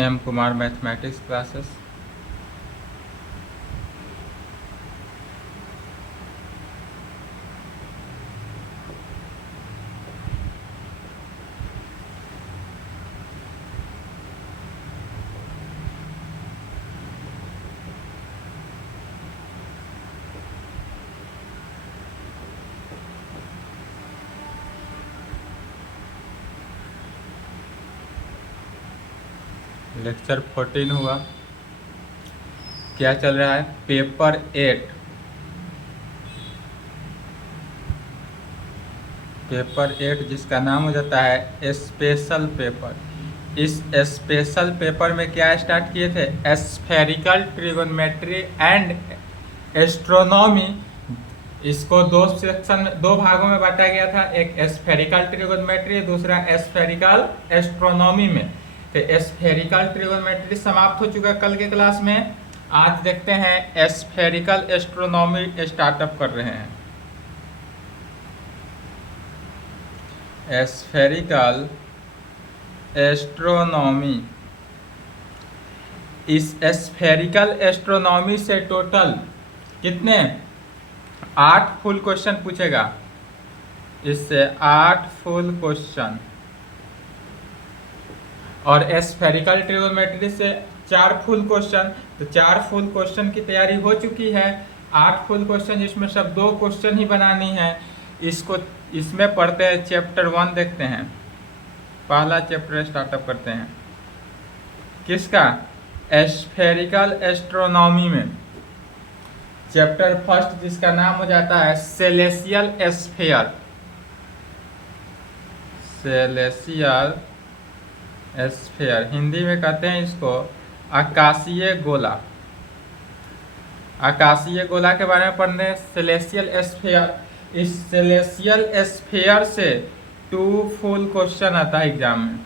M Kumar mathematics classes. Lecture 14 हुआ। क्या चल रहा है? पेपर 8। पेपर 8 जिसका नाम हो जाता है स्पेशल पेपर। इस स्पेशल पेपर में क्या स्टार्ट किए थे? Spherical trigonometry and astronomy. इसको दो सेक्शन में, दो भागों में बांटा गया था। एक स्फेरिकल ट्रिगोनोमेट्री, दूसरा स्फेरिकल एस्ट्रोनॉमी में। तो स्फेरिकल ट्रिगोनोमेट्री समाप्त हो चुका कल के क्लास में। आज देखते हैं स्फेरिकल एस्ट्रोनॉमी स्टार्टअप कर रहे हैं। Spherical astronomy. इस स्फेरिकल एस्ट्रोनॉमी से टोटल कितने 8 फुल क्वेश्चन पूछेगा। इससे 8 फुल क्वेश्चन, और स्फेरिकल ट्रिगोनोमेट्री से 4 फुल क्वेश्चन। तो 4 फुल क्वेश्चन की तैयारी हो चुकी है। 8 फुल क्वेश्चन जिसमें सब 2 क्वेश्चन ही बनानी है। इसको इसमें पढ़ते हैं। चैप्टर 1 देखते हैं। पहला चैप्टर स्टार्टअप करते हैं। किसका? स्फेरिकल एस्ट्रोनॉमी में चैप्टर फर्स्ट, जिसका नाम हो जाता है celestial sphere. Celestial sphere, Hindi में कहते हैं इसको आकाशीय गोला। आकाशीय गोला के बारे में पढ़ने हैं। Celestial sphere. इस सेलेसियल स्फीयर से 2 फुल क्वेश्चन आता है एग्जाम में।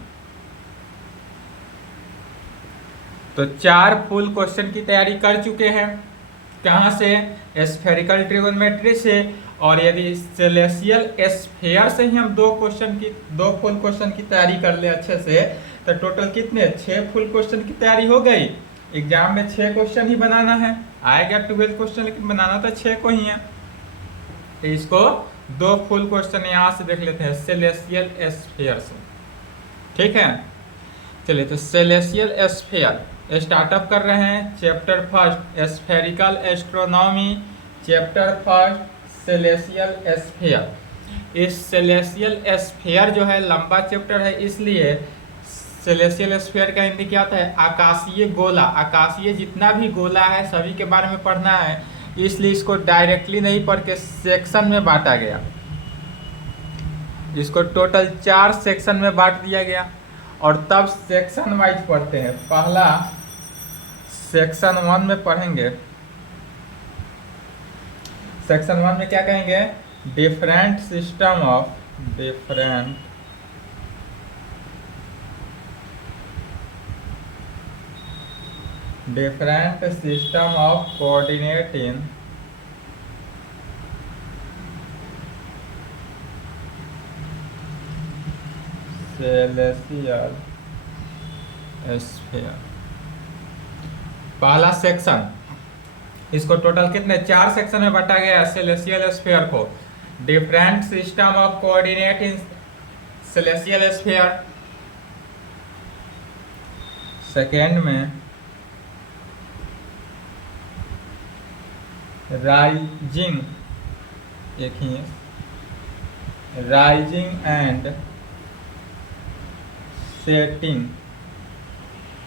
तो 4 फुल क्वेश्चन की तैयारी कर चुके हैं। कहाँ से? स्फेरिकल ट्रिगोनोमेट्री से। और यदि सेलेसियल स्फीयर से ही हम 2 फुल क्वेश्चन की तैयारी कर ले अच्छे से, तो टोटल कितने 6 फुल क्वेश्चन की तैयारी हो गई। एग्जाम में 6 क्वेश्चन ही बनाना है। आएगा 12 क्वेश्चन, लेकिन बनाना तो 6 को ही है। तो इसको 2 फुल क्वेश्चन यहाँ से देख लेते हैं सेलेसियल स्फीयर से। ठीक है, चलिए। तो सेलेसियल स्फीयर स्टार्टअप कर रहे हैं। Chapter first spherical astronomy, chapter first celestial sphere. इस सेलेसियल स्फीयर जो है लंबा चैप्टर है, इसलिए सेलेसियल स्फीयर का हिंदी क्या होता है? आकाशीय गोला। आकाशीय जितना भी गोला है सभी के बारे में पढ़ना है, इसलिए इसको डायरेक्टली नहीं पढ़ के सेक्शन में बांटा गया। इसको टोटल 4 सेक्शन में बांट दिया गया, और तब सेक्शन वाइज पढ़ते हैं। पहला सेक्शन 1 में पढ़ेंगे। सेक्शन 1 में क्या कहेंगे? Different system of different system of coordinate in celestial sphere. पहला सेक्शन, इसको टोटल कितने 4 सेक्शन में बांटा गया है सेलेसियल स्फीयर को। Different system of coordinate in celestial sphere. Second में राइजिंग, एक ही rising and setting.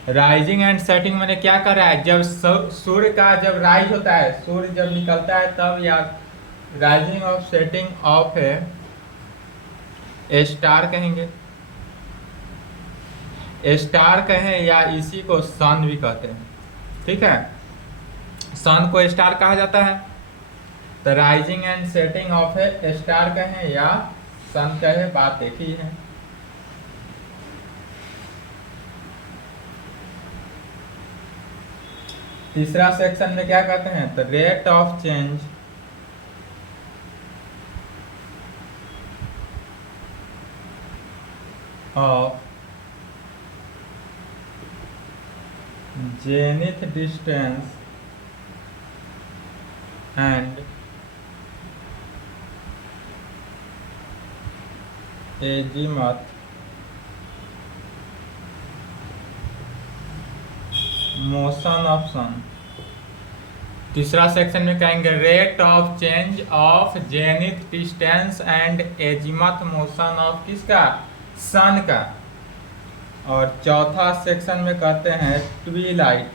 Rising and setting मैंने क्या करा है? जब सूर्य का जब राइज होता है, सूर्य जब निकलता है तब, या rising of setting of A star कहेंगे। स्टार कहें या इसी को सन भी कहते हैं। ठीक है, सन को स्टार कहा जाता है। तो rising and setting of A star कहें या सन कहें, बात एक ही है। तीसरा सेक्शन में क्या कहते हैं? तो rate of change of zenith distance and azimuth motion of sun. तीसरा सेक्शन में कहेंगे rate of change of zenith distance and azimuth motion of किसका, सन का। और चौथा सेक्शन में कहते हैं ट्वीलाइट,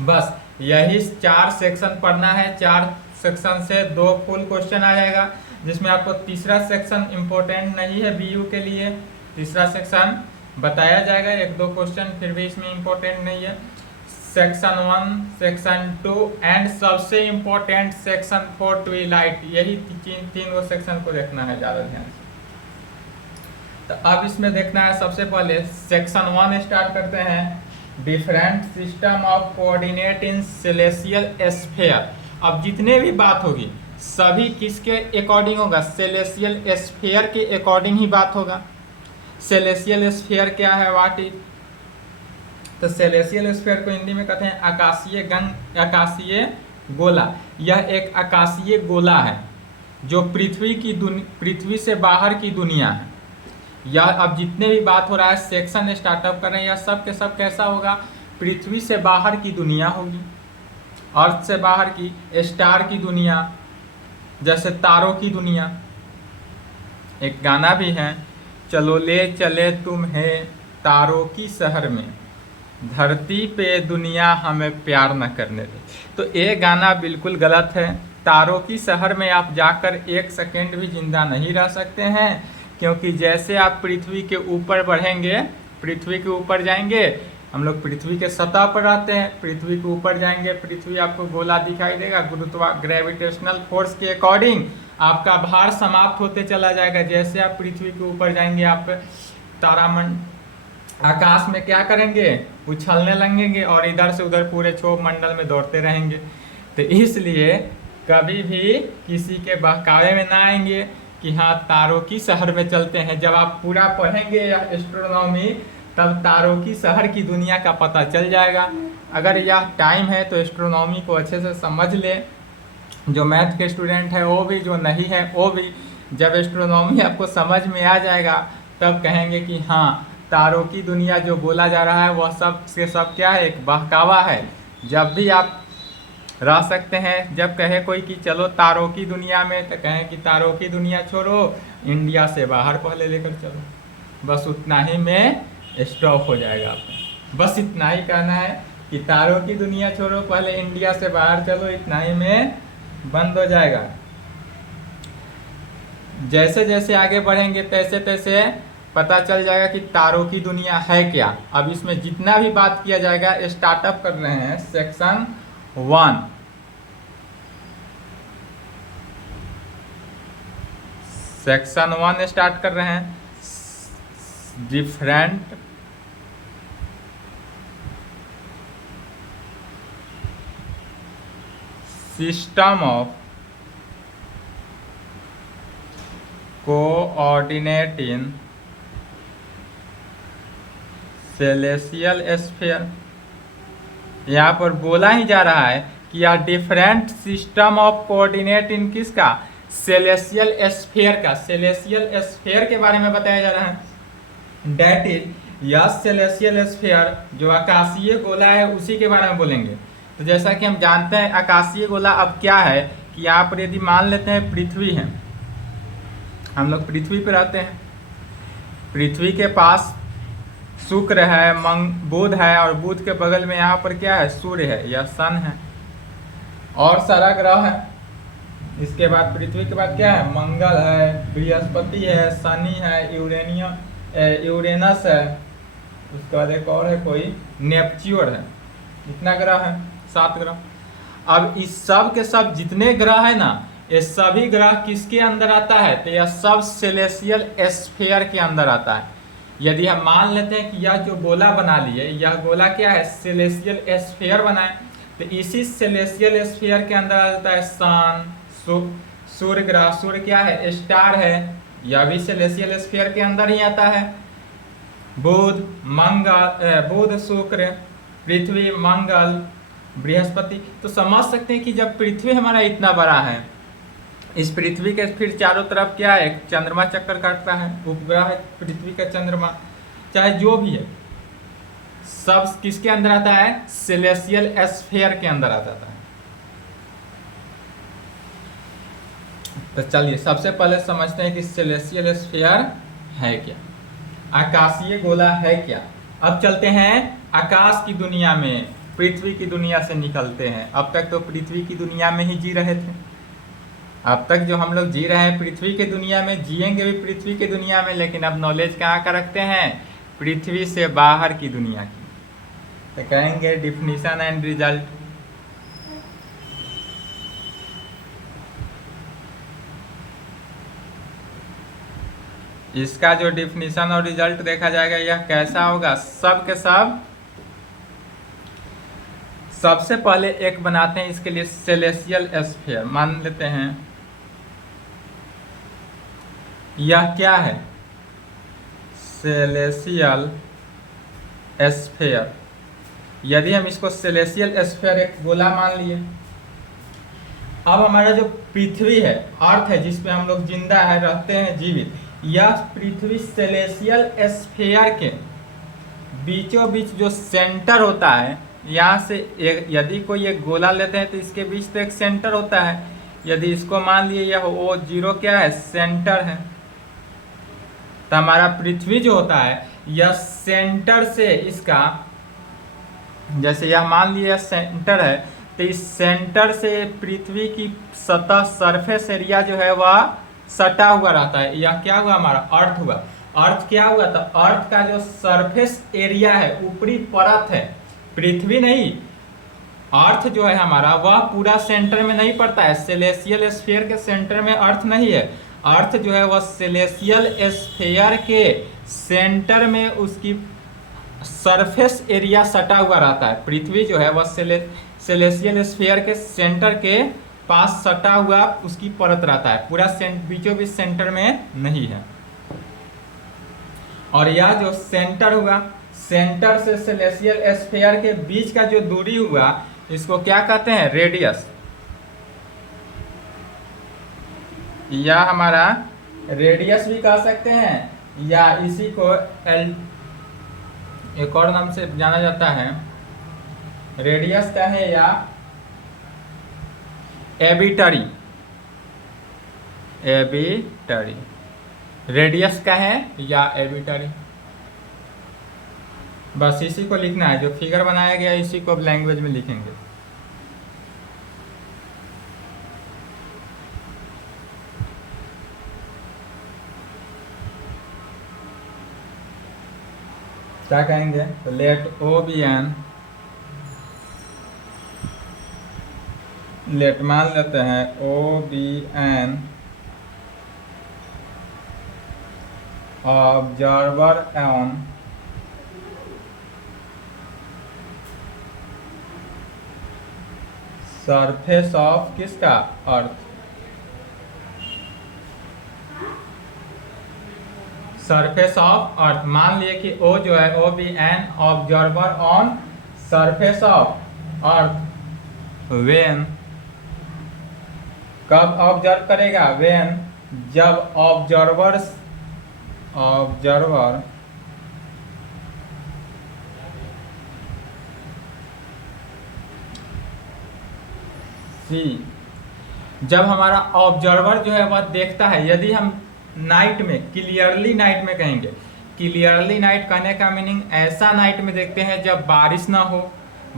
बस यही 4 सेक्शन पढ़ना है। 4 सेक्शन से 2 फुल क्वेश्चन आ जाएगा, जिसमें आपको तीसरा सेक्शन इम्पोर्टेंट नहीं है बीयू के लिए। तीसरा सेक्शन बताया जाएगा, 1-2 क्वेश्चन फिर भी इसमें इम्पोर्टेंट नहीं है। सेक्शन 1, सेक्शन 2 एंड सबसे इम्पोर्टेंट सेक्शन 4 ट्वीलाइट, यही तीनों सेक्शन को देखना है ज़्यादा ध्यान से। तो अब इसमें देखना है, सबसे पहले सेक्शन 1 स्टार्ट करते हैं। Different system of coordinate in celestial sphere. अब जितने भी बात होगी सभी किसके अकॉर्डिंग होगा, सेलेसियल स्फीयर के अकॉर्डिंग ही बात होगा। सेलेसियल स्फीयर क्या है, व्हाट इज, तो सेलेसियल स्फीयर को हिंदी में कहते हैं आकाशीय गोला। यह एक आकाशीय गोला है जो पृथ्वी से बाहर की दुनिया है। यह अब जितने भी बात हो रहा है सेक्शन स्टार्टअप कर रहे हैं, यह सब के सब कैसा होगा, पृथ्वी से बाहर की दुनिया होगी, अर्थ से बाहर की, स्टार की दुनिया, जैसे तारों की दुनिया। एक गाना भी है, चलो ले चले तुम्हें तारों की शहर में, धरती पे दुनिया हमें प्यार न करने दे। तो ये गाना बिल्कुल गलत है। तारों की शहर में आप जाकर 1 सेकेंड भी जिंदा नहीं रह सकते हैं, क्योंकि जैसे आप पृथ्वी के ऊपर बढ़ेंगे, पृथ्वी के ऊपर जाएंगे, हम लोग पृथ्वी के सतह पर रहते हैं, पृथ्वी के ऊपर जाएंगे, पृथ्वी आपको गोला दिखाई देगा, ग्रेविटेशनल फोर्स के अकॉर्डिंग आपका भार समाप्त होते चला जाएगा। जैसे आप पृथ्वी के ऊपर जाएंगे, आप आकाश में क्या करेंगे, उछलने लगेंगे और इधर से उधर पूरे क्षोभ मंडल में दौड़ते रहेंगे। तो इसलिए कभी भी किसी के बहकावे में ना आएंगे कि हाँ तारों की शहर में चलते हैं। जब आप पूरा पढ़ेंगे एस्ट्रोनॉमी, तब तारों की शहर की दुनिया का पता चल जाएगा। अगर यह टाइम है तो एस्ट्रोनॉमी को अच्छे से समझ ले। जो मैथ के स्टूडेंट है वो भी, जो नहीं है वो भी, जब एस्ट्रोनॉमी आपको समझ में आ जाएगा तब कहेंगे कि हाँ तारों की दुनिया जो बोला जा रहा है वह सब से सब क्या है, एक बहकावा है। जब भी आप रह सकते हैं, जब कहे कोई कि चलो तारों की दुनिया में, तो कहें कि तारों की दुनिया छोड़ो, इंडिया से बाहर पहले लेकर चलो। बस उतना ही में स्टॉप हो जाएगा आपको। बस इतना ही कहना है कि तारों की दुनिया छोड़ो, पहले इंडिया से बाहर चलो, इतना ही में बंद हो जाएगा। जैसे जैसे आगे बढ़ेंगे तैसे तैसे पता चल जाएगा कि तारों की दुनिया है क्या। अब इसमें जितना भी बात किया जाएगा, स्टार्टअप कर रहे हैं सेक्शन 1। सेक्शन 1 स्टार्ट कर रहे हैं। Different system of coordinate in celestial sphere. यहाँ पर बोला ही जा रहा है कि यह डिफरेंट सिस्टम ऑफ कोऑर्डिनेट इन किसका, सेलेसियल स्फीयर का। सेलेसियल स्फीयर के बारे में बताया जा रहा है। डेट इज यह सेलेसियल स्फीयर जो आकाशीय गोला है उसी के बारे में बोलेंगे। तो जैसा कि हम जानते हैं आकाशीय गोला अब क्या है कि यहाँ पर यदि मान लेते हैं पृथ्वी है, हम लोग पृथ्वी पर रहते हैं, पृथ्वी के पास शुक्र है, बुध है, और बुध के बगल में यहाँ पर क्या है, सूर्य है या सन है, और सारा ग्रह है। इसके बाद पृथ्वी के बाद क्या है, मंगल है, बृहस्पति है, शनि है, यूरेनस है, उसके बाद एक और है कोई नेपच्यून है। इतना ग्रह है, 7 ग्रह। अब इस सब के सब जितने ग्रह है ना, ये सभी ग्रह किसके अंदर आता है, तो यह सब सेलेसियल स्फीयर के अंदर आता है। यदि हम मान लेते हैं कि यह जो गोला बना लिए, यह गोला क्या है, सेलेसियल स्फीयर बनाए, तो इसी सेलेसियल स्फीयर के अंदर आ जाता है सन, सूर्य ग्रह। सूर्य क्या है, स्टार है, यह भी सेलेसियल स्फीयर के अंदर ही आता है। बुध, मंगल, बुध, शुक्र, पृथ्वी, मंगल, बृहस्पति। तो समझ सकते हैं कि जब पृथ्वी हमारा इतना बड़ा है, इस पृथ्वी के फिर चारों तरफ क्या है, चंद्रमा चक्कर काटता है, उपग्रह है पृथ्वी का चंद्रमा, चाहे जो भी है, सब किसके अंदर आता है, सेलेसियल स्फीयर के अंदर आ जाता है। तो चलिए सबसे पहले समझते हैं कि सेलेसियल स्फीयर है क्या, आकाशीय गोला है क्या। अब चलते हैं आकाश की दुनिया में, पृथ्वी की दुनिया से निकलते हैं। अब तक तो पृथ्वी की दुनिया में ही जी रहे थे, अब तक जो हम लोग जी रहे हैं पृथ्वी के दुनिया में, जिएंगे भी पृथ्वी के दुनिया में, लेकिन अब नॉलेज कहाँ का रखते हैं, पृथ्वी से बाहर की दुनिया की। तो कहेंगे डिफिनीशन एंड रिजल्ट। इसका जो डिफिनीशन और रिजल्ट देखा जाएगा यह कैसा होगा, सब के सब। सबसे पहले एक बनाते हैं इसके लिए सेलेसियल स्फीयर, मान लेते हैं यह क्या है, सेलेसियल स्फीयर। यदि हम इसको सेलेसियल स्फीयर एक गोला मान लिए, अब हमारा जो पृथ्वी है, अर्थ है, जिसपे हम लोग जिंदा है, रहते हैं, जीवित, यह पृथ्वी सेलेसियल स्फीयर के बीचों बीच जो सेंटर होता है, यहाँ से यदि कोई एक गोला लेते हैं तो इसके बीच तो एक सेंटर होता है। यदि इसको मान लिए यह O0 क्या है, सेंटर है, तो हमारा पृथ्वी जो होता है यह सेंटर से इसका, जैसे यह मान लिया सेंटर है, तो इस सेंटर से पृथ्वी की सतह, सरफेस एरिया जो है वह सटा हुआ रहता है। यह क्या हुआ, हमारा अर्थ हुआ। अर्थ क्या हुआ, तो अर्थ का जो सरफेस एरिया है, ऊपरी परत है, पृथ्वी नहीं, अर्थ जो है हमारा वह पूरा सेंटर में नहीं पड़ता है, सेलेसियल स्फीयर के सेंटर में अर्थ नहीं है। अर्थ जो है वह सेलेसियल स्फीयर के सेंटर में उसकी सरफेस एरिया सटा हुआ रहता है। पृथ्वी जो है वह सेलेसियल स्फीयर के सेंटर के पास सटा हुआ उसकी परत रहता है, पूरा बीचों बीच सेंटर में नहीं है। और यह जो सेंटर हुआ, सेंटर से सेलेसियल स्फीयर के बीच का जो दूरी हुआ, इसको क्या कहते हैं, रेडियस। या हमारा रेडियस भी कह सकते हैं, या इसी को एक और नाम से जाना जाता है, रेडियस कहें या एबिटरी, एबिटरी, रेडियस कहें या एबिटरी, बस इसी को लिखना है। जो फिगर बनाया गया इसी को अब लैंग्वेज में लिखेंगे। क्या कहेंगे, तो let O be N, let मान लेते हैं O be N observer on surface of किसका, अर्थ, सरफेस ऑफ अर्थ। मान लिए कि O जो है O be N observer on surface of earth, when, कब ऑब्जर्व करेगा, वेन, जब ऑब्जर्वर सी, जब हमारा ऑब्जर्वर जो है वह देखता है। यदि हम नाइट में, क्लियरली नाइट में कहेंगे, क्लियरली नाइट कहने का मीनिंग ऐसा नाइट में देखते हैं जब बारिश ना हो,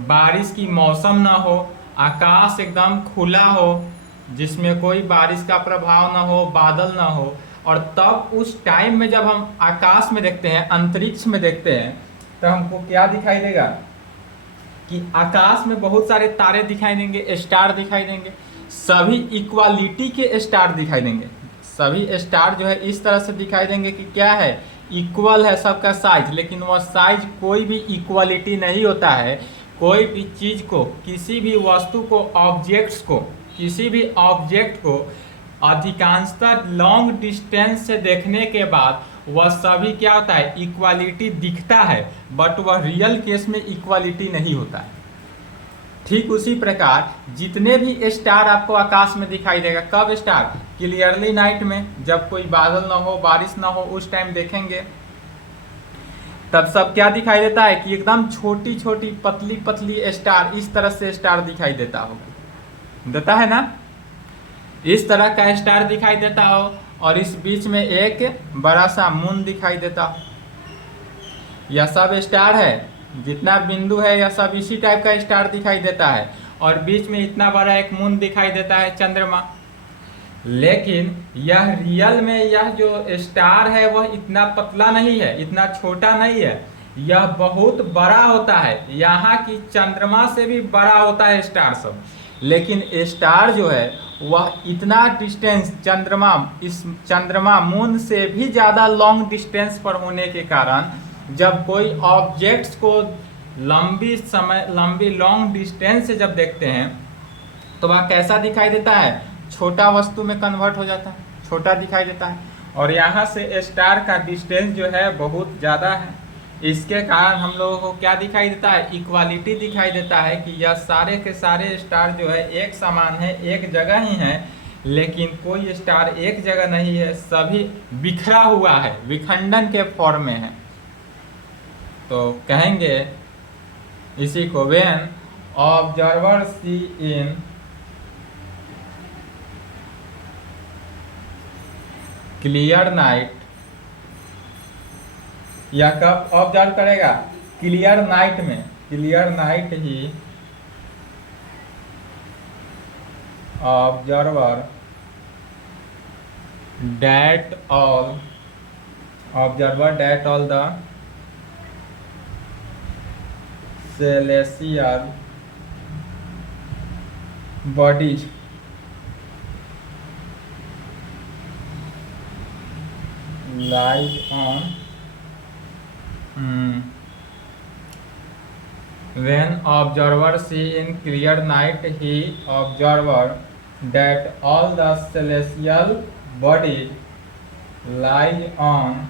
बारिश की मौसम ना हो, आकाश एकदम खुला हो, जिसमें कोई बारिश का प्रभाव ना हो, बादल ना हो। और तब उस टाइम में जब हम आकाश में देखते हैं, अंतरिक्ष में देखते हैं, तो हमको क्या दिखाई देगा कि आकाश में बहुत सारे तारे दिखाई देंगे, स्टार दिखाई देंगे, सभी इक्वालिटी के स्टार दिखाई देंगे। सभी स्टार जो है इस तरह से दिखाई देंगे कि क्या है, इक्वल है सबका साइज, लेकिन वह साइज कोई भी इक्वालिटी नहीं होता है। कोई भी चीज़ को, किसी भी वस्तु को, ऑब्जेक्ट्स को, किसी भी ऑब्जेक्ट को अधिकांशतः लॉन्ग डिस्टेंस से देखने के बाद वह सभी क्या होता है, इक्वालिटी दिखता है, बट वह रियल केस में इक्वालिटी नहीं होता है। ठीक उसी प्रकार जितने भी स्टार आपको आकाश में दिखाई देगा, कब स्टार, क्लियरली नाइट में, जब कोई बादल ना हो, बारिश ना हो, उस टाइम देखेंगे तब सब क्या दिखाई देता है कि एकदम छोटी छोटी पतली पतली स्टार, इस तरह से स्टार दिखाई देता होगा, देता है ना, इस तरह का स्टार दिखाई देता हो, और इस बीच में एक बड़ा सा मून दिखाई देता हो। यह सब स्टार है, जितना बिंदु है यह सब इसी टाइप का स्टार दिखाई देता है, और बीच में इतना बड़ा एक मून दिखाई देता है, चंद्रमा। लेकिन यह रियल में यह जो स्टार है वह इतना पतला नहीं है, इतना छोटा नहीं है, यह बहुत बड़ा होता है, यहाँ की चंद्रमा से भी बड़ा होता है स्टार सब। लेकिन स्टार जो है वह इतना डिस्टेंस चंद्रमा, इस चंद्रमा मून से भी ज़्यादा लॉन्ग डिस्टेंस पर होने के कारण जब कोई ऑब्जेक्ट्स को लंबी लॉन्ग डिस्टेंस से जब देखते हैं तो वह कैसा दिखाई देता है, छोटा वस्तु में कन्वर्ट हो जाता है, छोटा दिखाई देता है। और यहाँ से स्टार का डिस्टेंस जो है बहुत ज़्यादा है, इसके कारण हम लोगों को क्या दिखाई देता है, इक्वालिटी दिखाई देता है कि यह सारे के सारे स्टार जो है एक समान है, एक जगह ही है, लेकिन कोई स्टार एक जगह नहीं है, सभी बिखरा हुआ है, विखंडन के फॉर्म में है। तो कहेंगे इसी को, when observer see in clear night, या कब ऑब्जर्व करेगा, क्लियर नाइट में, क्लियर नाइट ही observer that all the celestial bodies lies on when observer see in clear night, he observer that all the celestial bodies lie on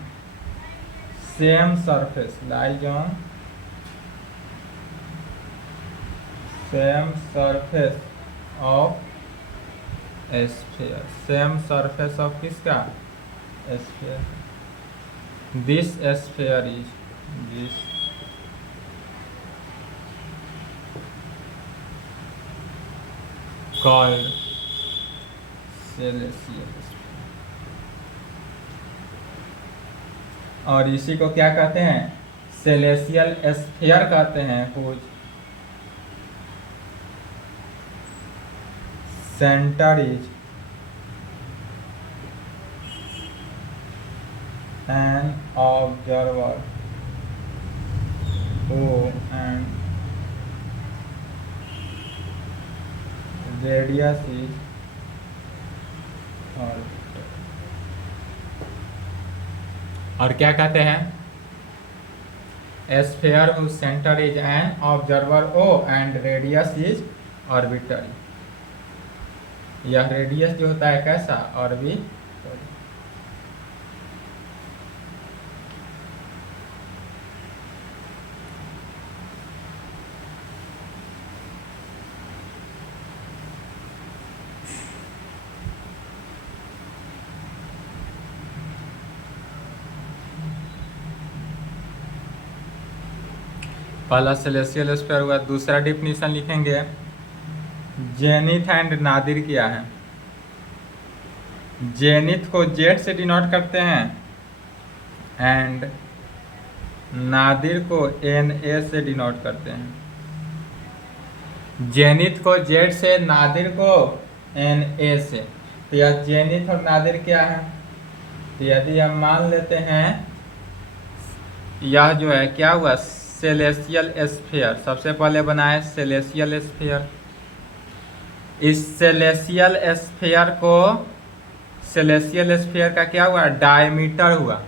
same surface, lies on same surface of sphere, same surface of किसका, sphere, this sphere is this called celestial sphere। और इसी को क्या कहते हैं, celestial sphere कहते हैं। कुछ centre is an observer O and radius is और क्या कहते हैं, sphere whose center is an observer O and radius is arbitrary। यह रेडियस जो होता है कैसा, आर्बिट्ररी। पहला सेलेसियल स्फीयर हुआ। दूसरा डिफिनीशन लिखेंगे, जेनिथ एंड नादिर क्या है। जेनिथ को जेड से डिनोट करते हैं एंड नादिर को एन ए से डिनोट करते हैं। जेनिथ को जेड से, नादिर को एन ए से। तो यह जेनिथ और नादिर क्या है, तो यदि हम मान लेते हैं यह जो है क्या हुआ, सेलेसियल स्फीयर। सबसे पहले बनाए सेलेसियल स्फीयर। इस सेलेसियल स्फीयर को, सेलेसियल स्फीयर का क्या हुआ, डायमीटर हुआ।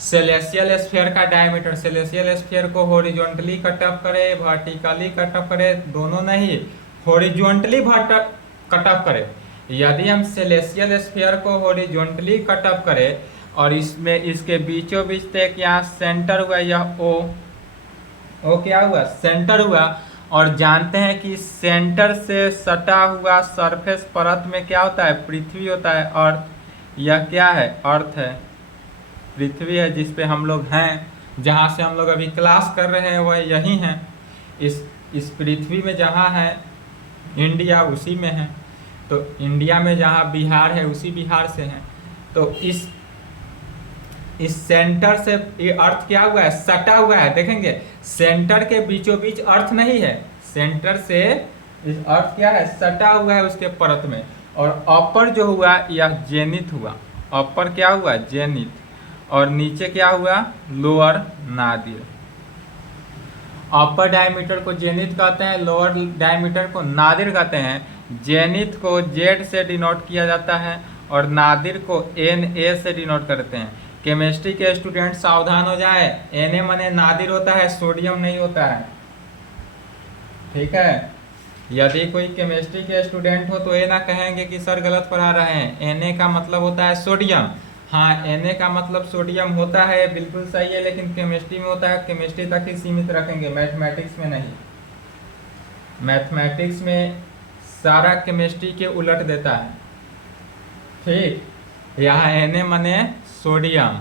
सेलेसियल स्फीयर का डायमीटर, सेलेसियल स्फीयर को हॉरिजॉन्टली कटअप करे, वर्टिकली कटअप करे, दोनों नहीं, हॉरिजॉन्टली कटअप करे, यदि हम सेलेसियल स्फीयर को हॉरिजॉन्टली कट ऑफ करें और इसमें इसके बीचों बीच तक यहाँ सेंटर हुआ, यह ओ क्या हुआ, सेंटर हुआ। और जानते हैं कि सेंटर से सटा हुआ सरफेस परत में क्या होता है, पृथ्वी होता है। और यह क्या है, अर्थ है, पृथ्वी है जिस पे हम लोग हैं, जहाँ से हम लोग अभी क्लास कर रहे हैं वह यही है। इस पृथ्वी में जहाँ है इंडिया उसी में है, तो इंडिया में जहाँ बिहार है उसी बिहार से है। तो इस सेंटर से ये अर्थ क्या हुआ है, सटा हुआ है। देखेंगे सेंटर के बीचों बीच अर्थ नहीं है, सेंटर से इस अर्थ क्या है, सटा हुआ है उसके परत में। और अपर जो हुआ यह जेनिथ हुआ, अपर क्या हुआ, जेनिथ। और नीचे क्या हुआ, लोअर नादिर। अपर डायमीटर को जेनिथ कहते हैं, लोअर डायमीटर को नादिर कहते हैं। जेनिथ को जेड से डिनोट किया जाता है और नादिर को एन ए से डिनोट करते हैं। केमिस्ट्री के स्टूडेंट सावधान हो जाए, एन ए माने नादिर होता है, सोडियम नहीं होता है, ठीक है। यदि कोई केमिस्ट्री के स्टूडेंट हो तो ये ना कहेंगे कि सर गलत पढ़ा रहे हैं, एन ए का मतलब होता है सोडियम। हाँ, एन ए का मतलब सोडियम होता है, बिल्कुल सही है, लेकिन केमिस्ट्री में होता है, केमिस्ट्री तक ही सीमित रखेंगे, मैथमेटिक्स में नहीं। मैथमेटिक्स में सारा केमिस्ट्री के उलट देता है, ठीक। यहाँ एन ए माने सोडियम,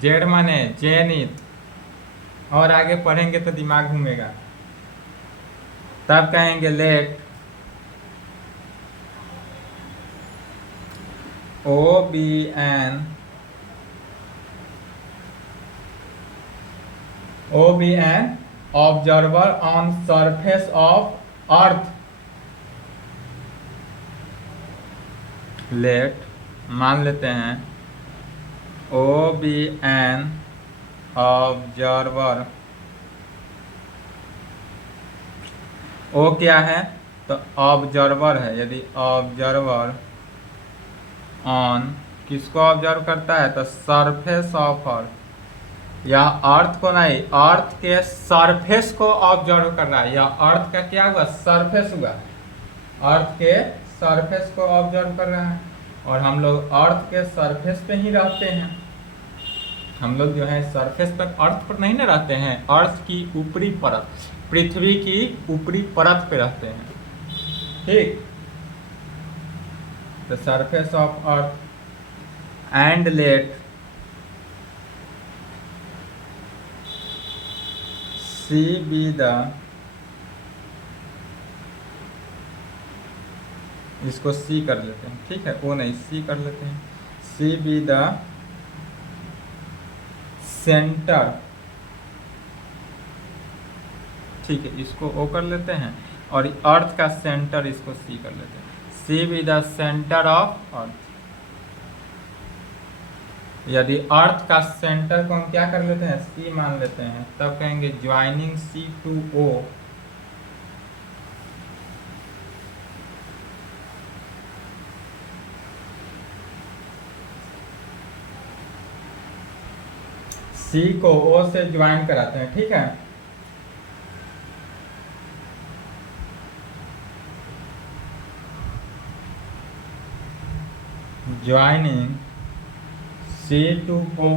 जेड माने जेनिथ, और आगे पढ़ेंगे तो दिमाग घूमेगा। तब कहेंगे let O be N observer on surface of earth. Let मान लेते हैं O be N observer, O क्या है, तो ऑब्जर्वर है। यदि ऑब्जर्वर ऑन किसको ऑब्जर्व करता है, तो सरफेस ऑफ अर्थ, या अर्थ को नहीं, अर्थ के सरफेस को ऑब्जर्व कर रहा है। या अर्थ का क्या हुआ, सरफेस हुआ, अर्थ के सरफेस को ऑब्जर्व कर रहा है। और हम लोग अर्थ के सरफेस पे ही रहते हैं, हम लोग जो है सरफेस पर, अर्थ पर नहीं ना रहते हैं, अर्थ की ऊपरी परत, पृथ्वी की ऊपरी परत पे रहते हैं, ठीक। The surface of earth and let C be the, इसको सी कर लेते हैं, ठीक है, ओ नहीं सी कर लेते हैं। सी बी द सेंटर, ठीक है, इसको ओ कर लेते हैं। और अर्थ का सेंटर इसको सी कर लेते हैं। C be the centre of earth. यदि अर्थ का सेंटर को हम क्या कर लेते हैं, सी मान लेते हैं, तब कहेंगे ज्वाइनिंग सी टू ओ, सी को ओ से ज्वाइन कराते हैं, ठीक है। Joining C to O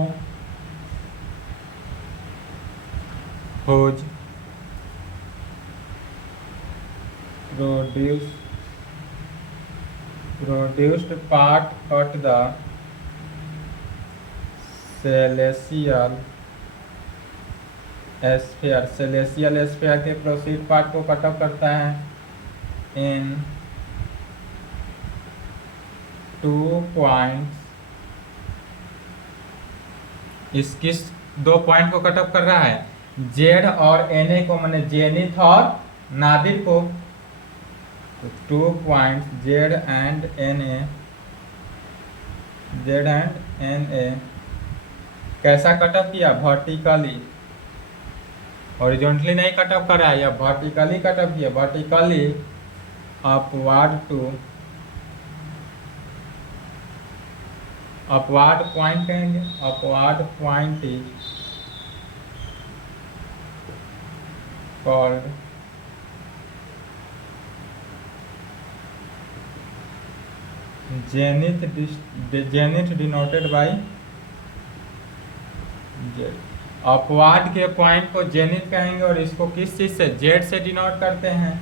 whose produced part at the celestial sphere, celestial sphere के प्रोसीड पार्ट को कट ऑफ करता है इन 2 पॉइंट्स। इस किस 2 पॉइंट को कट ऑफ कर रहा है, जेड और एन ए को, मैंने जेनिथ और नादिर को। तो 2 points Z and N A, Z and N A कैसा कट ऑफ किया, वर्टिकली, हॉरिजॉन्टली नहीं कट ऑफ कर रहा है, या वर्टिकली कट ऑफ किया, vertically upward to, upward point कहेंगे, upward point is called zenith denoted by Z. अपवाद के पॉइंट को जेनिथ कहेंगे और इसको किस चीज से, जेड से डिनोट करते हैं।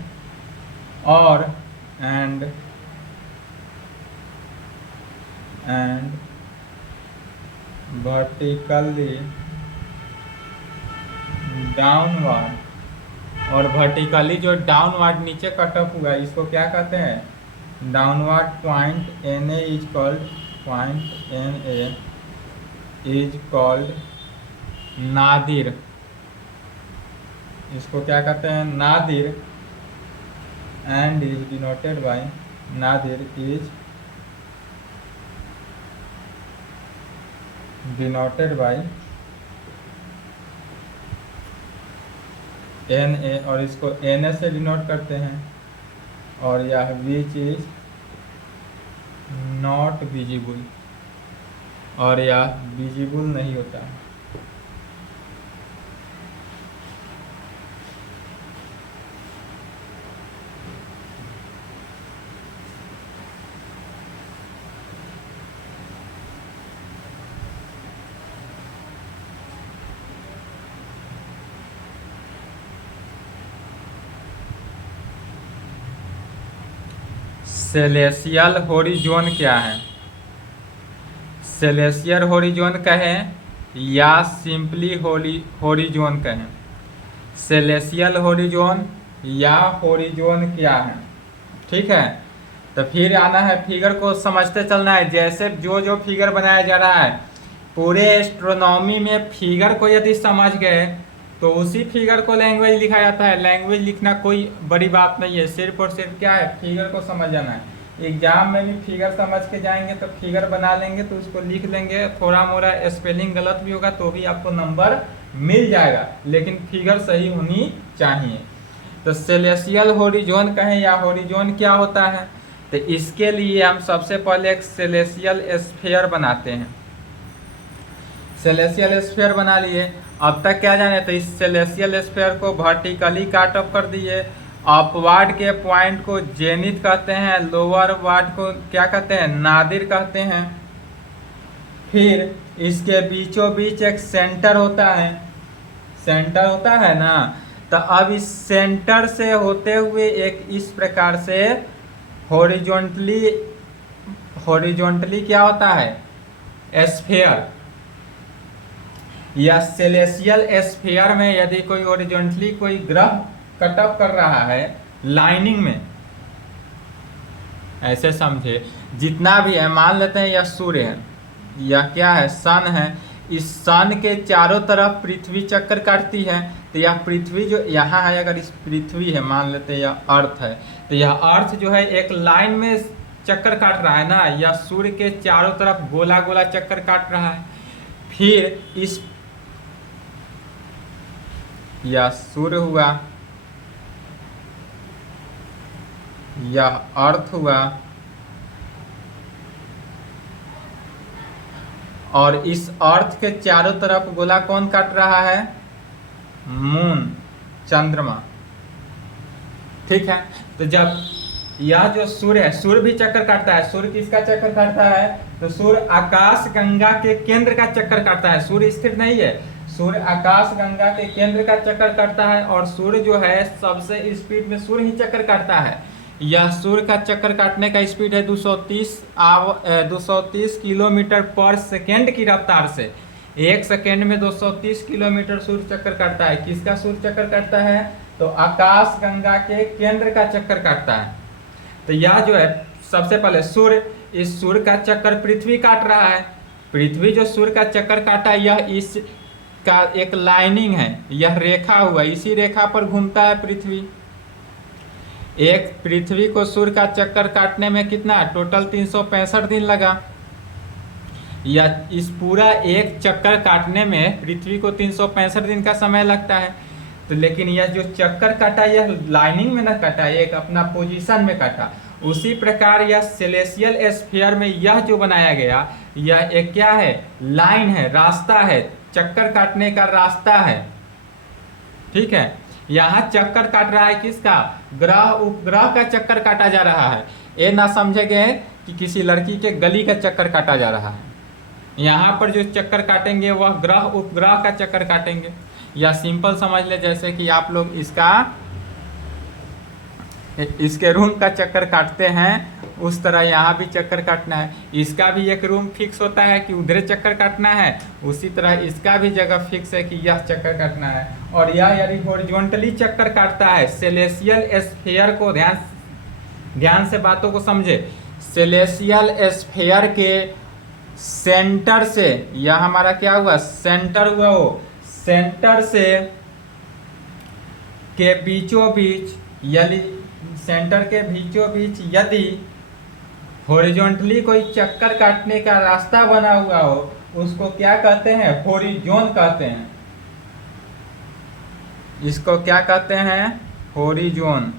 और एंड वर्टिकली डाउनवर्ड, और वर्टिकली जो डाउनवर्ड नीचे कटअप हुआ इसको क्या कहते हैं, downward point N A is called nadir. इसको क्या कहते हैं, nadir, and is denoted by, nadir is denoted by N A, और इसको एन ए से डिनोट करते हैं। और यह विच इज नॉट विजिबल, और यह विजिबल नहीं होता है। सेलेसियल होरिजोन क्या है, सेलेसियल होरिजोन कहें या सिंपली होरिजोन कहें, सेलेसियल होरिजोन या होरिजोन क्या है, ठीक है। तो फिर आना है, फिगर को समझते चलना है। जैसे जो जो फिगर बनाया जा रहा है पूरे एस्ट्रोनॉमी में, फिगर को यदि समझ गए तो उसी फिगर को लैंग्वेज लिखा जाता है। लैंग्वेज लिखना कोई बड़ी बात नहीं है, सिर्फ और सिर्फ क्या है, फिगर को समझ जाना है। एग्जाम में भी फिगर समझ के जाएंगे तो फिगर बना लेंगे तो उसको लिख लेंगे, थोड़ा मोड़ा स्पेलिंग गलत भी होगा तो भी आपको नंबर मिल जाएगा, लेकिन फिगर सही होनी चाहिए। तो सेलेसियल होरिजोन कहें या होरिजोन क्या होता है, तो इसके लिए हम सबसे पहले एक सेलेसियल स्फीयर बनाते हैं। सेलेसियल स्फीयर बना लिए। अब तक क्या जाने, तो इस सेलेसियल स्फीयर को वर्टिकली काट ऑफ कर दिए। अपवार्ड के पॉइंट को जेनिथ कहते हैं, लोअर वार्ड को क्या कहते हैं, नादिर कहते हैं। फिर इसके बीचों बीच एक सेंटर होता है, सेंटर होता है ना। तो अब इस सेंटर से होते हुए एक इस प्रकार से हॉरिजॉन्टली क्या होता है, स्फीयर, या सेलेसियल स्फीयर में यदि कोई हॉरिजॉन्टली कोई ग्रह कटअप कर रहा है लाइनिंग में, ऐसे समझे, जितना भी है, मान लेते हैं यह सूर्य है, यह क्या है, सन है। इस सन के चारों तरफ पृथ्वी चक्कर काटती है। तो यह पृथ्वी जो यहाँ है, अगर इस पृथ्वी है, मान लेते हैं यह अर्थ है, तो यह अर्थ जो है एक लाइन में चक्कर काट रहा है ना, यह सूर्य के चारों तरफ गोला गोला चक्कर काट रहा है। फिर इस, यह सूर्य हुआ, यह अर्थ हुआ, और इस अर्थ के चारों तरफ गोला कौन काट रहा है, मून, चंद्रमा, ठीक है। तो जब यह जो सूर्य है, सूर्य भी चक्कर काटता है। सूर्य किसका चक्कर काटता है, तो सूर्य आकाश गंगा के केंद्र का चक्कर काटता है। सूर्य स्थिर नहीं है, सूर्य आकाश गंगा के केंद्र का चक्कर काटता है। और सूर्य जो है सबसे स्पीड में सूर्य ही चक्कर काटता है। यह सूर्य का चक्कर काटने का स्पीड है 230 किलोमीटर पर सेकेंड की रफ्तार से। एक सेकेंड में 230 किलोमीटर सूर्य चक्कर काटता है। किसका सूर्य चक्कर काटता है, तो आकाश गंगा के केंद्र का चक्कर काटता है। तो यह जो है सबसे पहले सूर्य, इस सूर्य का चक्कर पृथ्वी काट रहा है। पृथ्वी जो सूर्य का चक्कर काटा है, यह इस का एक लाइनिंग है, यह रेखा हुआ, इसी रेखा पर घूमता है पृथ्वी। एक पृथ्वी को सूर्य का चक्कर काटने में कितना, टोटल 365 दिन लगा। या इस पूरा एक चक्कर काटने में पृथ्वी को 365 दिन का समय लगता है। तो लेकिन यह जो चक्कर काटा, यह लाइनिंग में न काटा, एक अपना पोजीशन में काटा। उसी प्रकार यह सेलेसियल स्फीयर में यह जो बनाया गया, यह एक क्या है, लाइन है, रास्ता है, चक्कर काटने का रास्ता है, ठीक है। यहाँ चक्कर काट रहा है किसका, ग्रह उपग्रह का चक्कर काटा जा रहा है। ये ना समझे गए कि किसी लड़की के गली का चक्कर काटा जा रहा है। यहाँ पर जो चक्कर काटेंगे वह ग्रह उपग्रह का चक्कर काटेंगे, या सिंपल समझ ले जैसे कि आप लोग इसके रूम का चक्कर काटते हैं, उस तरह यहाँ भी चक्कर काटना है। इसका भी एक रूम फिक्स होता है कि उधर चक्कर काटना है, उसी तरह इसका भी जगह फिक्स है कि यह चक्कर काटना है। और यह यदि हॉरिजॉन्टली चक्कर काटता है, सेलेसियल स्फीयर को ध्यान से बातों को समझे। सेलेसियल स्फीयर के सेंटर से, यह हमारा क्या हुआ, सेंटर हुआ, वो सेंटर से के बीचों बीच, यदि सेंटर के बीचों बीच यदि हॉरिजॉन्टली कोई चक्कर काटने का रास्ता बना हुआ हो, उसको क्या कहते हैं, होरिजोन कहते हैं। इसको क्या कहते हैं, होरिजोन।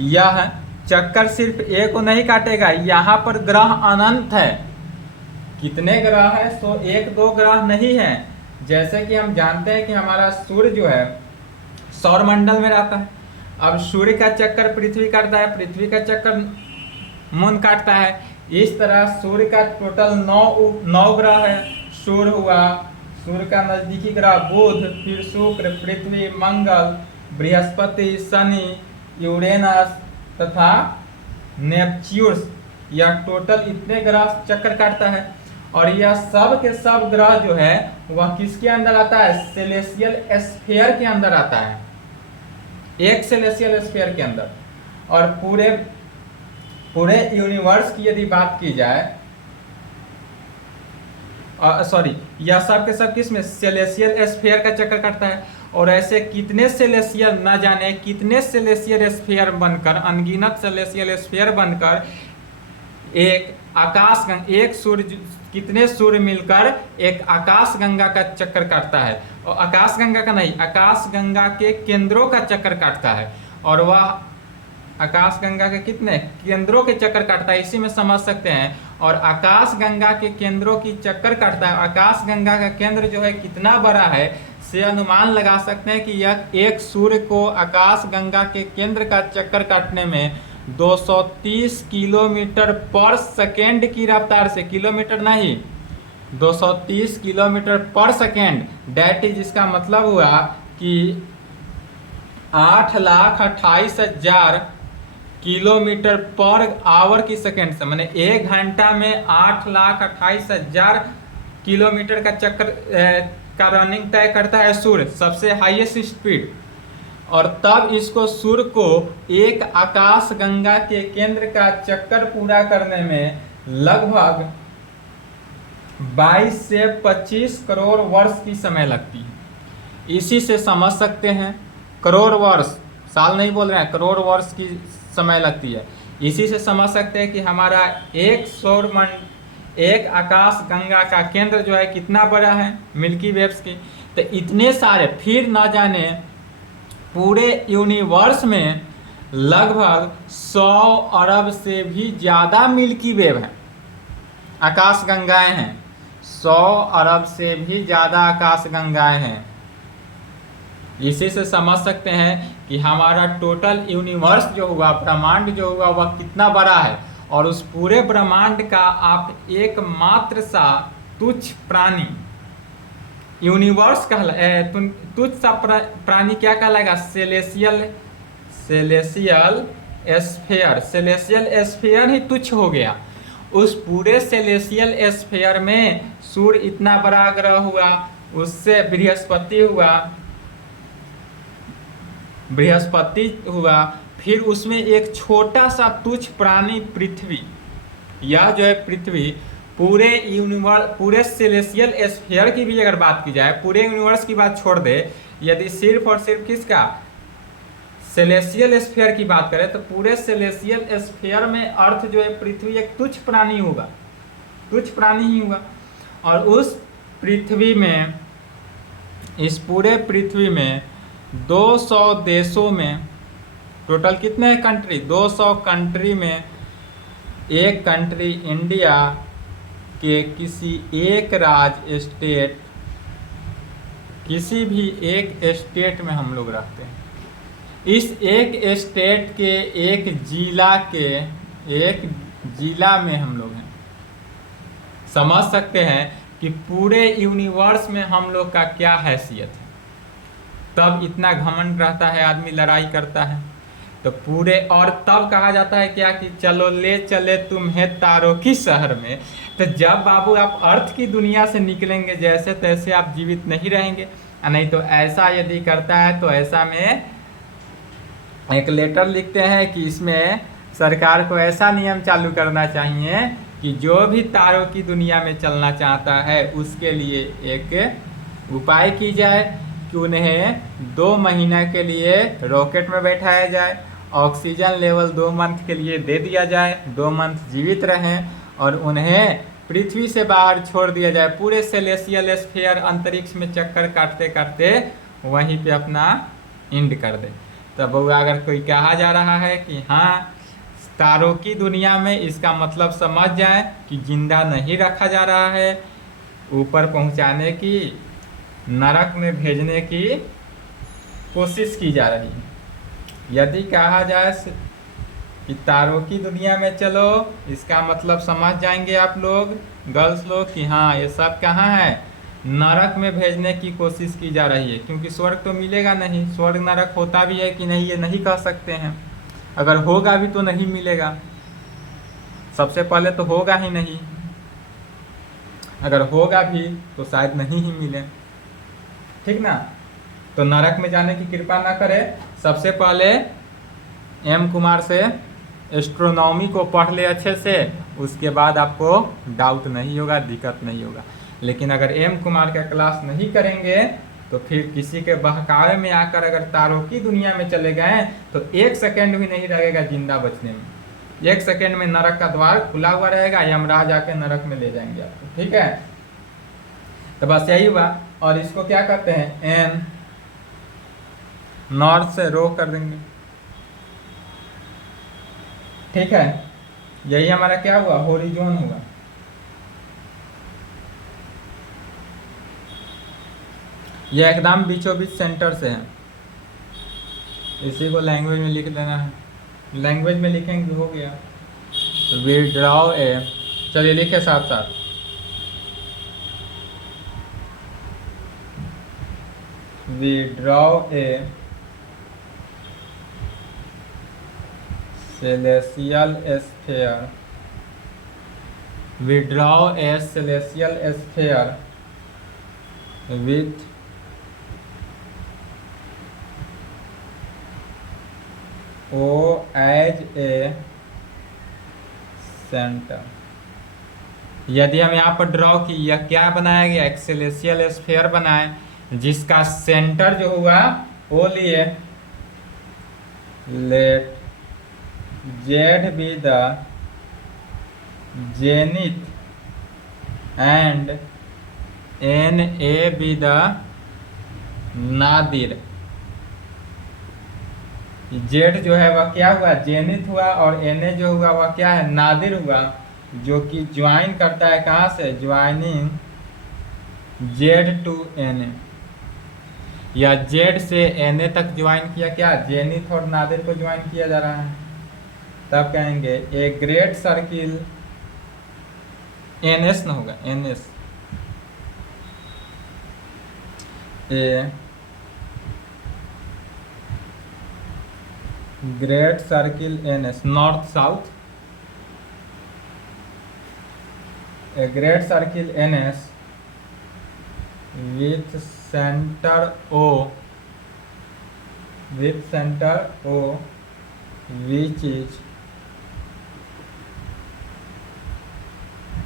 यह चक्कर सिर्फ एक को नहीं काटेगा, यहाँ पर ग्रह अनंत है। कितने ग्रह है, सो एक दो ग्रह नहीं है। जैसे कि हम जानते हैं कि हमारा सूर्य जो है सौर मंडल में रहता है। अब सूर्य का चक्कर पृथ्वी काटता है, पृथ्वी का चक्कर मून काटता है। इस तरह सूर्य का टोटल 9 ग्रह है। सूर्य हुआ, सूर्य का नजदीकी ग्रह बुध, फिर शुक्र, पृथ्वी, मंगल, बृहस्पति, शनि, यूरेनस तथा नेपच्यून। यह टोटल इतने ग्रह चक्कर काटता है। और यह सब के सब ग्रह जो है वह किसके अंदर आता है, सेलेसियल स्फीयर के अंदर आता है, एक सेलेसियल स्फीयर के अंदर। और पूरे यूनिवर्स की यदि बात की जाए, सॉरी, यह सब के सब किस में, सेलेसियल स्फीयर का चक्कर काटता है। और ऐसे कितने सेलेसियल, न जाने कितने सेलेसियल स्फीयर बनकर, अनगिनत सेलेसियल स्फीयर बनकर एक आकाश गंगा, एक सूर्य, कितने सूर्य मिलकर एक आकाश गंगा का चक्कर काटता है। और आकाश गंगा का नहीं, आकाश गंगा के केंद्रों का चक्कर काटता है। और वह आकाश गंगा के कितने केंद्रों के चक्कर काटता है, इसी में समझ सकते हैं। और आकाश गंगा के केंद्रों की चक्कर काटता है। आकाश गंगा का केंद्र जो है कितना बड़ा है, से अनुमान लगा सकते हैं कि यह एक सूर्य को आकाश गंगा के केंद्र का चक्कर काटने में 230 किलोमीटर पर सेकेंड की रफ्तार से, किलोमीटर नहीं, 230 किलोमीटर पर सेकेंड, डेट इज, इसका मतलब हुआ कि 8,28,000 किलोमीटर पर आवर की सेकेंड से, मैंने 1 घंटा में 8,28,000 किलोमीटर का चक्कर का रनिंग तय करता है सूर्य, सबसे हाईएस्ट स्पीड। और तब इसको सूर्य को एक आकाश गंगा के केंद्र का चक्कर पूरा करने में लगभग 22 से 25 करोड़ वर्ष की समय लगती है। इसी से समझ सकते हैं, करोड़ वर्ष, साल नहीं बोल रहे हैं, करोड़ वर्ष की समय लगती है। इसी से समझ सकते हैं कि हमारा एक आकाश गंगा का केंद्र जो है कितना बड़ा है, मिल्की वेव्स की। तो इतने सारे, फिर न जाने पूरे यूनिवर्स में लगभग 100 अरब से भी ज़्यादा मिल्की वेव है, आकाश गंगाएं हैं। 100 अरब से भी ज़्यादा आकाश गंगाएं हैं। इसी से समझ सकते हैं कि हमारा टोटल यूनिवर्स जो हुआ, ब्रह्मांड जो हुआ, वह कितना बड़ा है। और उस पूरे ब्रह्मांड का आप एकमात्र सा तुच्छ प्राणी, यूनिवर्स तुच्छ सा प्राणी क्या कहलाएगा, सेलेसियल स्फीयर। सेलेसियल स्फीयर ही तुच्छ हो गया। उस पूरे सेलेसियल स्फीयर में सूर्य इतना बड़ा ग्रह हुआ, उससे बृहस्पति हुआ, फिर उसमें एक छोटा सा तुच्छ प्राणी पृथ्वी। यह जो है पृथ्वी पूरे यूनिवर्स, पूरे सेलेसियल स्फीयर की भी अगर बात की जाए, पूरे यूनिवर्स की बात छोड़ दे, यदि सिर्फ और सिर्फ किसका, सेलेसियल स्फीयर की बात करें, तो पूरे सेलेसियल स्फीयर में अर्थ जो है पृथ्वी एक तुच्छ प्राणी होगा, तुच्छ प्राणी ही होगा। और उस पृथ्वी में, इस पूरे पृथ्वी में 200 देशों में, टोटल कितने कंट्री, 200 कंट्री में एक कंट्री इंडिया के किसी एक राज्य स्टेट, किसी भी एक स्टेट में हम लोग रहते हैं। इस एक स्टेट के एक जिला में हम लोग हैं। समझ सकते हैं कि पूरे यूनिवर्स में हम लोग का क्या हैसियत है। तब इतना घमंड रहता है, आदमी लड़ाई करता है। तो पूरे, और तब कहा जाता है क्या कि चलो ले चले तुम्हें तारों की शहर में। तो जब बाबू आप अर्थ की दुनिया से निकलेंगे जैसे तैसे आप जीवित नहीं रहेंगे। नहीं तो ऐसा यदि करता है तो ऐसा में एक लेटर लिखते हैं कि इसमें सरकार को ऐसा नियम चालू करना चाहिए कि जो भी तारों की दुनिया में चलना चाहता है उसके लिए एक उपाय की जाए कि उन्हें 2 महीना के लिए रॉकेट में बैठाया जाए, ऑक्सीजन लेवल 2 मंथ के लिए दे दिया जाए, 2 मंथ जीवित रहें और उन्हें पृथ्वी से बाहर छोड़ दिया जाए। पूरे सेलेसियल स्फीयर अंतरिक्ष में चक्कर काटते काटते वहीं पे अपना एंड कर दे। तब अगर कोई कहा जा रहा है कि हाँ तारों की दुनिया में, इसका मतलब समझ जाए कि जिंदा नहीं रखा जा रहा है, ऊपर पहुंचाने की, नरक में भेजने की कोशिश की जा रही है। यदि कहा जाए कि तारों की दुनिया में चलो, इसका मतलब समझ जाएंगे आप लोग, गर्ल्स लोग, कि हाँ ये सब कहाँ है, नरक में भेजने की कोशिश की जा रही है। क्योंकि स्वर्ग तो मिलेगा नहीं, स्वर्ग नरक होता भी है कि नहीं ये नहीं कह सकते हैं। अगर होगा भी तो नहीं मिलेगा, सबसे पहले तो होगा ही नहीं, अगर होगा भी तो शायद नहीं ही मिले, ठीक ना। तो नरक में जाने की कृपा ना करे। सबसे पहले एम कुमार से एस्ट्रोनॉमी को पढ़ ले अच्छे से, उसके बाद आपको डाउट नहीं होगा, दिक्कत नहीं होगा। लेकिन अगर एम कुमार का क्लास नहीं करेंगे तो फिर किसी के बहकावे में आकर अगर तारों की दुनिया में चले गए तो 1 सेकंड भी नहीं लगेगा जिंदा बचने में। 1 सेकंड में नरक का द्वार खुला हुआ रहेगा, यमराज आके नरक में ले जाएंगे आपको, ठीक है। तो बस यही हुआ। और इसको क्या कहते हैं, एन, नॉर्थ से रो कर देंगे, ठीक है। यही हमारा क्या हुआ, होरिजोन हुआ। यह एकदम बीचों बीच सेंटर से है। इसी को लैंग्वेज में लिख देना है, लैंग्वेज में लिखेंगे हो गया। विड्रॉ ए, चलिए लिखे साथ साथ, withdraw A celestial sphere, withdraw a celestial sphere with O as a center। यदि हम यहाँ पर ड्रॉ की, यह क्या बनाया गया, एक सेलेसियल स्फीयर बनाए जिसका सेंटर जो हुआ वो लिए, let Z be the zenith and NA be the nadir. Z जो है वह क्या हुआ, जेनिथ हुआ, और NA जो हुआ वह क्या है, नादिर हुआ, जो कि ज्वाइन करता है कहाँ से, ज्वाइनिंग Z to NA, या Z से NA तक ज्वाइन किया, क्या जेनिथ और नादिर को ज्वाइन किया जा रहा है। तब कहेंगे ए ग्रेट सर्किल, NS ना होगा, NS, a great circle NS, north south, a great circle NS with center O, which is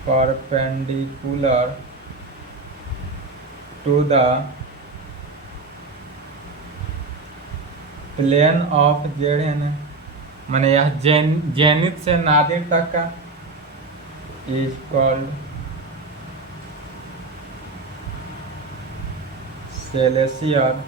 perpendicular to the plane of ZN, माने यह जेनिथ से नादिर तक का इज कॉल्ड सेलेसियल,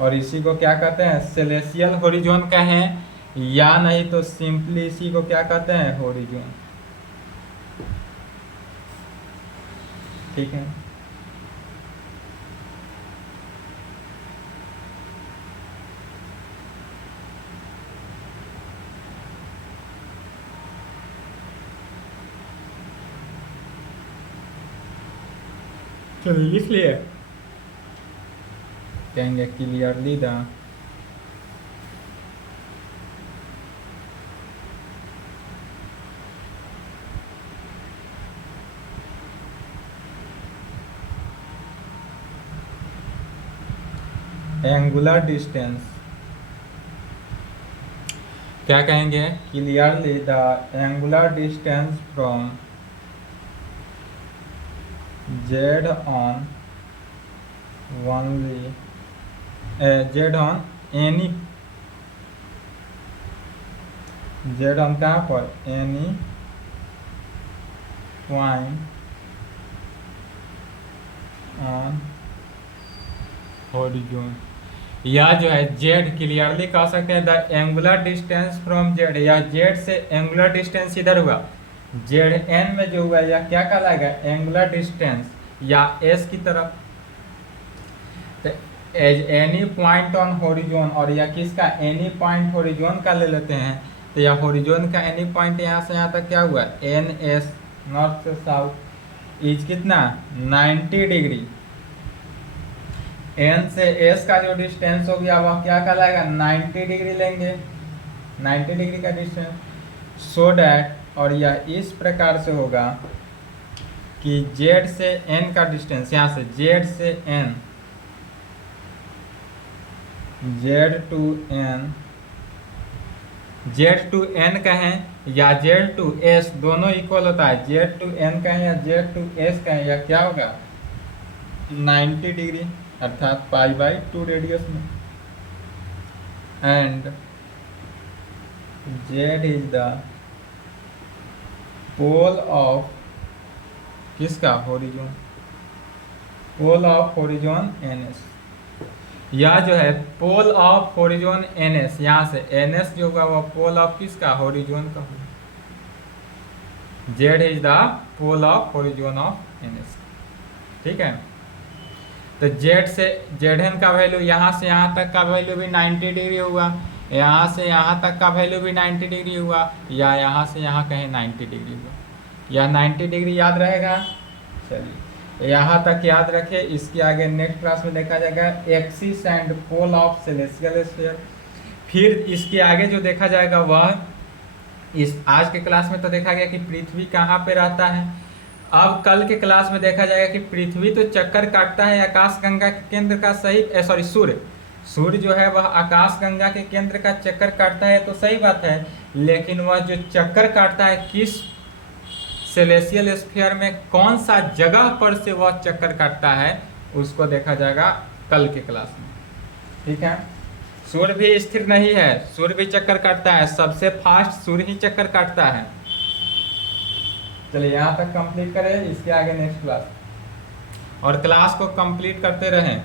और इसी को क्या कहते हैं, सेलेसियल होरिजोन कहें, या नहीं तो सिंपली इसी को क्या कहते हैं, होरिजोन, ठीक है। लिख लिए, कहेंगे क्लियरली द एंगुलर डिस्टेंस, क्या कहेंगे, clearly the angular distance from Z on only Z on any, Z on कहाँ पर, एनी पॉइंट ऑन होरिजोन, या जो है जेड क्लियरली कह सकते हैं the angular distance from Z, या जेड से एंगुलर डिस्टेंस इधर हुआ, जेड एन में जो हुआ यह क्या कहलाएगा, एंगुलर डिस्टेंस, या एस की तरफ, तो as any point on horizon, और यह किसका, एनी पॉइंट होरिजोन का ले लेते हैं, तो यह होरिजोन का एनी पॉइंट यहाँ से यहाँ तक क्या हुआ, एन एस नॉर्थ से साउथ इज कितना 90 डिग्री, एन से एस का जो डिस्टेंस हो गया वह क्या कहलाएगा 90 डिग्री लेंगे, 90 डिग्री का डिस्टेंस, सो डैट, और यह इस प्रकार से होगा कि जेड से एन का डिस्टेंस, यहाँ से जेड से एन, जेड टू एन कहें या जेड टू एस, दोनों इक्वल होता है, जेड टू एन कहें या जेड टू एस कहें, या क्या होगा 90 डिग्री, अर्थात π/2 रेडियस में, and Z is the pole of किसका, horizon, pole of horizon N S, यह जो है pole of horizon N S, यहाँ से एन एस जो होगा वह पोल ऑफ किसका, होरिजोन का होगा, Z is the pole of horizon of N S, ठीक है। तो जेड से जेड एन का वैल्यू यहाँ से यहाँ तक का वैल्यू भी 90 डिग्री हुआ, यहाँ से यहाँ तक का वैल्यू भी 90 डिग्री हुआ, या यहाँ से यहाँ कहीं 90 डिग्री हुआ, या 90 डिग्री याद रहेगा, चलिए यहाँ तक याद रखें, इसके आगे नेक्स्ट क्लास में देखा जाएगा axis and pole of celestial sphere, फिर इसके आगे जो देखा जाएगा वह इस आज के क्लास में तो देखा गया कि पृथ्वी कहाँ पे रहता है, अब कल के क्लास में देखा जाएगा कि पृथ्वी तो चक्कर काटता है आकाश गंगा के केंद्र का, सही सॉरी सूर्य जो है वह आकाश गंगा के केंद्र का चक्कर काटता है, तो सही बात है, लेकिन वह जो चक्कर काटता है किस सेलेस्टियल स्फीयर में, कौन सा जगह पर से वह चक्कर काटता है, उसको देखा जाएगा कल के क्लास में, ठीक है। सूर्य भी स्थिर नहीं है, सूर्य भी चक्कर काटता है, सबसे फास्ट सूर्य ही चक्कर काटता है। चलिए यहाँ तक कंप्लीट करें, इसके आगे नेक्स्ट क्लास, और क्लास को कंप्लीट करते रहें,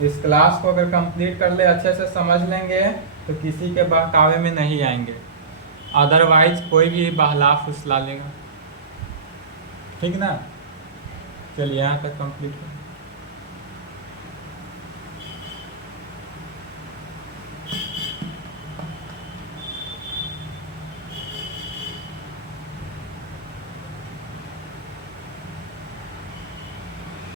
इस क्लास को अगर कंप्लीट कर ले, अच्छे से समझ लेंगे तो किसी के बहकावे में नहीं आएंगे, अदरवाइज कोई भी बहला फुसला लेगा, ठीक ना। चलिए यहाँ तक कंप्लीट करें।